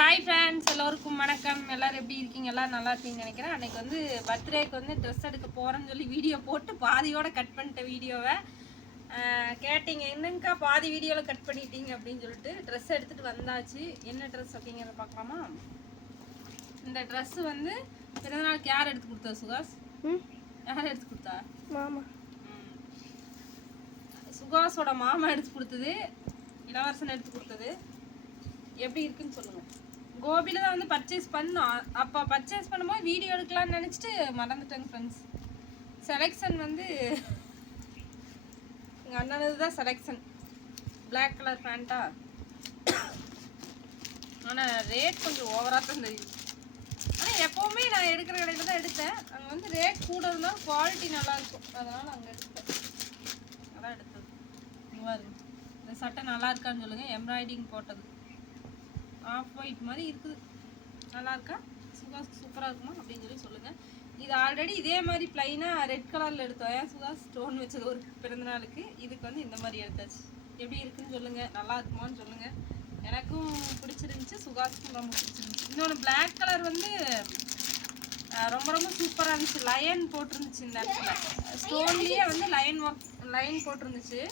Hi friends, எல்லோருக்கும் வணக்கம். எல்லோரும் எப்படி இருக்கீங்க? எல்லோரும் நல்லா இருக்கீங்கன்னு நினைக்கிறேன். அன்றைக்கி வந்து பர்த்டேக்கு வந்து ட்ரெஸ் எடுக்க போகிறேன்னு சொல்லி வீடியோ போட்டு பாதியோடு கட் பண்ணிட்ட வீடியோவை கேட்டிங்க. என்னங்கக்கா பாதி வீடியோவில் கட் பண்ணிட்டீங்க அப்படின்னு சொல்லிட்டு ட்ரெஸ் எடுத்துகிட்டு வந்தாச்சு. என்ன ட்ரெஸ் அப்படிங்கிறத பார்க்கலாமா? இந்த ட்ரெஸ்ஸு வந்து பிறந்தநாளுக்கு யார் எடுத்து கொடுத்தா சுகாஸ்? யார் எடுத்து கொடுத்தா? மாமா. சுகாஸோட மாமா எடுத்து கொடுத்தது, இளவரசன் எடுத்து கொடுத்தது. எப்படி இருக்குன்னு சொல்லுங்கள். கோபியில் தான் வந்து பர்ச்சேஸ் பண்ணோம். அப்போ பர்ச்சேஸ் பண்ணும்போது வீடியோ எடுக்கலாம்னு நினச்சிட்டு மறந்துட்டேங்க ஃப்ரெண்ட்ஸ். செலெக்ஷன் வந்து எங்கள் அண்ணனது தான் செலெக்ஷன். பிளாக் கலர் பேண்ட்டா, ஆனால் ரேட் கொஞ்சம் ஓவராக தான் தெரியுது. ஆனால் எப்போவுமே நான் எடுக்கிற கடையில் தான் எடுத்தேன். அங்கே வந்து ரேட் கூட இருந்தாலும் குவாலிட்டி நல்லாயிருக்கும், அதனால் அங்கே எடுத்தேன். அதான் எடுத்தது. பாருங்க, இந்த சட்டை நல்லா இருக்கான்னு சொல்லுங்கள். எம்ப்ராய்டிங் போட்டது, ஆஃப் ஒயிட் மாதிரி இருக்குது. நல்லா இருக்கா? சுகாஸ் சூப்பராக இருக்குமா அப்படின்னு சொல்லி சொல்லுங்கள். இது ஆல்ரெடி இதே மாதிரி ப்ளைனாக ரெட் கலரில் எடுத்தோம். ஏன் சுகாஸ் ஸ்டோன் வச்சது ஒரு பிறந்தநாளுக்கு. இதுக்கு வந்து இந்த மாதிரி எடுத்தாச்சு. எப்படி இருக்குன்னு சொல்லுங்கள். நல்லா இருக்குமான்னு சொல்லுங்கள். எனக்கும் பிடிச்சிருந்துச்சி, சுகாஸுக்கும் ரொம்ப பிடிச்சிருந்துச்சி. இன்னொன்று பிளாக் கலர் வந்து ரொம்ப ரொம்ப சூப்பராக இருந்துச்சு. லயன் போட்டிருந்துச்சு. இந்த இடத்துல ஸ்டோன்லேயே வந்து லைன் போட்டிருந்துச்சு.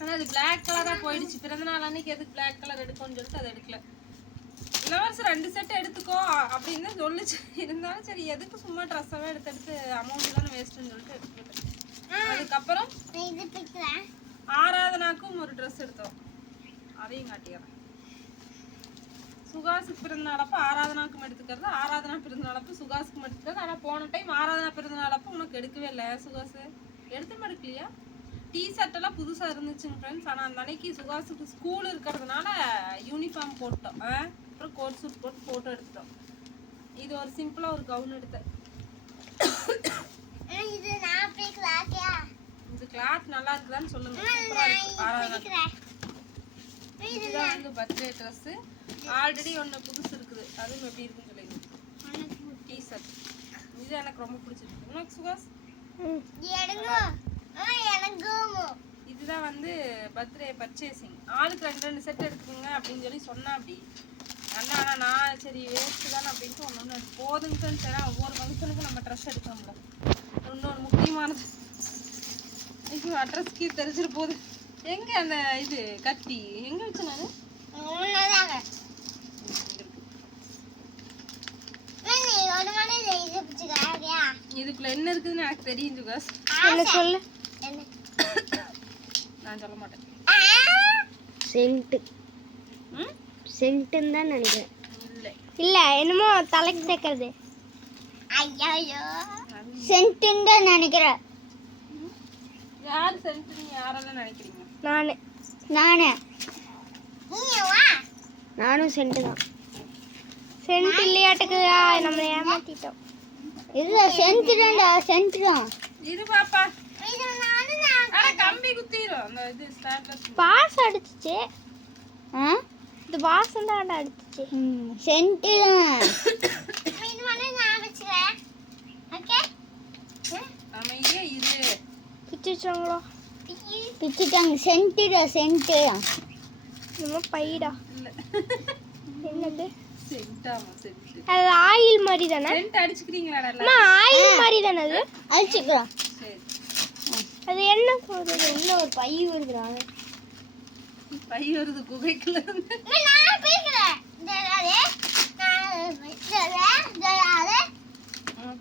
ஆனால் அது பிளாக் கலராக போயிடுச்சு. பிறந்தநாள் அன்னைக்கு எதுக்கு பிளாக் கலர் எடுக்கும்னு சொல்லிட்டு அதை எடுக்கல. இளவரசர் 2 செட் எடுத்துக்கோ அப்படின்னு தான் சொல்லிச்சு. இருந்தாலும் சரி, எதுக்கு சும்மா ட்ரெஸ்ஸாகவே எடுத்து அமௌண்ட் தானே வேஸ்ட்டுன்னு சொல்லிட்டு எடுத்துக்கிட்டேன். அதுக்கப்புறம் ஆராதனாக்கும் ஒரு ட்ரெஸ் எடுத்தோம். அதையும் காட்டிக்கிறேன். சுகாஸுக்கு பிறந்தநாளப்போ ஆராதனாக்கும் எடுத்துக்கிறது, ஆராதனா பிறந்தநாளப்போ சுகாஸுக்கும் எடுத்துக்கிறது. ஆனால் போன டைம் ஆராதனா பிறந்தநாளப்போ உனக்கு எடுக்கவே இல்லை. சுகாஸு எடுத்துமே எடுக்கலையா? டிஷர்ட்டெல்லாம் புதுசாக இருந்துச்சுங்க ஃப்ரெண்ட்ஸ். ஆனால் அந்த அன்னைக்கு சுகாஸுக்கு ஸ்கூல் இருக்கிறதுனால யூனிஃபார்ம் போட்டோம். அப்புறம் கோட் சூட் போட்டு ஃபோட்டோ எடுத்துட்டோம். இது ஒரு சிம்பிளாக ஒரு கவுன் எடுத்தேன். இது கிளாத் நல்லா இருக்குதான்னு சொல்லுங்க. இதுதான் வந்து பர்த்டே ட்ரெஸ்ஸு. ஆல்ரெடி ஒன்று புதுசு இருக்குது, அதுவும் எப்படி இருக்குன்னு சொல்லிடுங்க. டிஷர்ட் இது எனக்கு ரொம்ப பிடிச்சிருக்கு. உனக்கு சுகாஸ்? இதுதான் வந்து பர்த்டே பர்ச்சேசிங். ஆளுக்கு 2 செட் எடுத்துக்கோங்க அப்படின்னு சொல்லி சொன்னா. அப்படி அண்ணா ஆனால் நான் சரி வேஸ்ட்டு தானே அப்படின்ட்டு ஒன்று போதுங்கன்னு சரி. ஒவ்வொரு ஃபங்க்ஷனுக்கும் நம்ம ட்ரெஸ் எடுக்கணும்ல. இன்னொன்று முக்கியமானது, இப்போ அட்ரஸ்க்கு தெரிஞ்சிட்டு போகுது. எங்கே அந்த இது கத்தி எங்கே வச்சு நான் இதுக்குள்ள என்ன இருக்குதுன்னு எனக்கு தெரியும் சுகாஸ். சொல்லு. நான் சொல்ல மாட்டேன். சென்ட்டுன்னு தான் நினைக்கிறேன். இல்லை என்னமோ தலைக்கு சேர்க்கறது. ஐயோ சென்ட்டுன்னு தான் நினைக்கிறேன். யார் சென்ட்டு? யாரெல்லாம் நினைக்கிறீங்க? நானும் சென்ட்டு தான். சென்ட் இல்லையாட்டுக்கு நம்மளை ஏமாத்திட்டோம். இல்லை சென்ட்டு தான். இது பாப்பா கம்பி குத்திரும். அந்த இது ஸ்டாண்ட்லெஸ் பாஸ் அடிச்சிச்சு. இது வாசம் தான் அடிச்சிச்சு. சென்ட்டு தான். அமைதியா இரு. பிச்சிட்டாங்களோ? பிச்சிட்டாங்க. சென்ட்டு நம்ம பைடா. இல்லை என்னது? சென்ட்டாமா சென்ட். அது ஆயில் மாதிரி தானே? சென்ட் அடிச்சுக்கிறீங்களா? அம்மா ஆயில் மாதிரி தானே அது? அடிச்சுக்கலாம். சரி. அது என்ன சொல்றது? உள்ள ஒரு பை வருதுறாங்க. பை வருது குகைக்குள்ள இருந்து.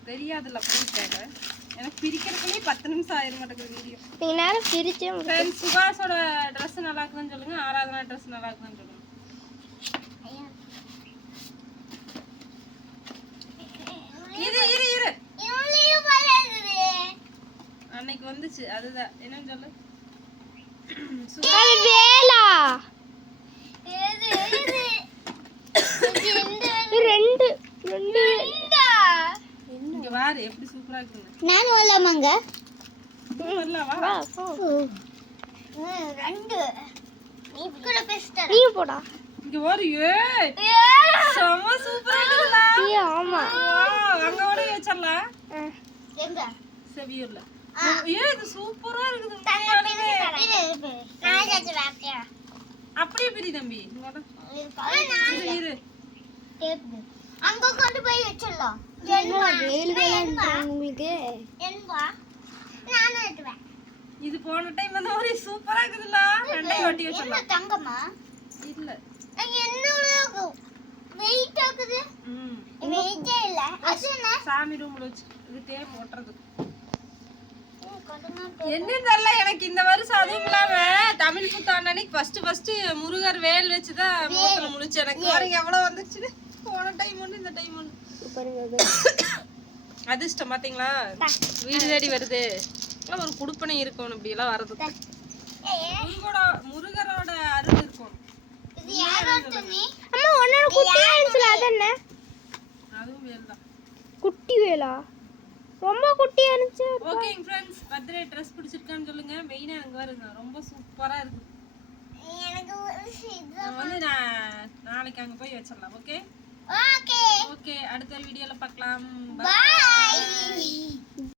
தெரியாதுல்ல போயிட்டாங்க. எனக்கு பிரிக்கிறதுக்குள்ளே 10 நிமிஷம் ஆயிட மாட்டேங்குது வீடியோ. நீங்க நேரம் பிரிச்சே. ஃப்ரெண்ட்ஸ், சுகாஸோட ட்ரெஸ் நல்லா இருக்குதுன்னு சொல்லுங்க. ஆராதனா ட்ரெஸ் நல்லா இருக்குதுன்னு சொல்லுங்க. இரு அன்னைக்கு வந்துச்சு அதுதான். என்னன்னு சொல்லு. வேலா ரெண்டு இங்க வாரு எப்படி சூப்பரா இருக்குங்க. நான் வரலாமாங்க? வரலாமா? நீ போடா. இங்க வாரு. செம சூப்பரா இருக்குடா. ஆமா. அங்க ஓட வச்சறலாம். எங்க? செவியூர்ல. இது சூப்பரா இருக்குது. அப்படியே பிரி தம்பி. இரு டேப் அங்க கொண்டு போய் வச்சிடலாம். உங்களுக்கு என்பா நானும் எடுவேன். இது போன டைம் வந்து ஒரு சூப்பரா இருக்குதுல. ரெண்டையும் ஒட்டி வச்சிடலாம். என்ன தங்கமா? இல்ல. என்னோட வெயிட் ஆகுது. வெயிட்டே இல்ல. அது என்ன? சாமி ரூம்ல வச்சு இது டேப் ஒட்டறது. என்ன தெரியல எனக்கு இந்த வருஷம் அதுவும் இல்லாம தமிழ் புத்தாண்டு அன்னைக்கு ஃபர்ஸ்ட் முருகர் வேல் வச்சுதான் மூத்துல முழிச்சு. எனக்கு பாருங்க எவ்வளவு வந்துச்சு. போன டைம் ஒண்ணு இந்த டைம் ஒண்ணு. அதிர்ஷ்டம் பாத்தீங்களா? வீடு தேடி வருது. ஒரு குடுப்பனை இருக்கணும் இப்படி எல்லாம் வர்றதுக்கு. முருகரோட அருள் இருக்கும். இது யாரோ துணி? அம்மா உன்னோட குட்டி வேல்ஸ்ல அது என்ன? அதுவும் வேல் தான். குட்டி வேலா? ரொம்ப குட்டியா இருந்துச்சு. ஓகே फ्रेंड्स, பர்த்டே Dress பிடிச்சிருக்கான்னு சொல்லுங்க. மெயினா அங்க வருங்க. ரொம்ப சூப்பரா இருக்கு. எனக்கு வந்து நான் நாளைக்கு அங்க போய் வச்சிரலாம். ஓகே ஓகே ஓகே அடுத்த வீடியோல பார்க்கலாம். பை.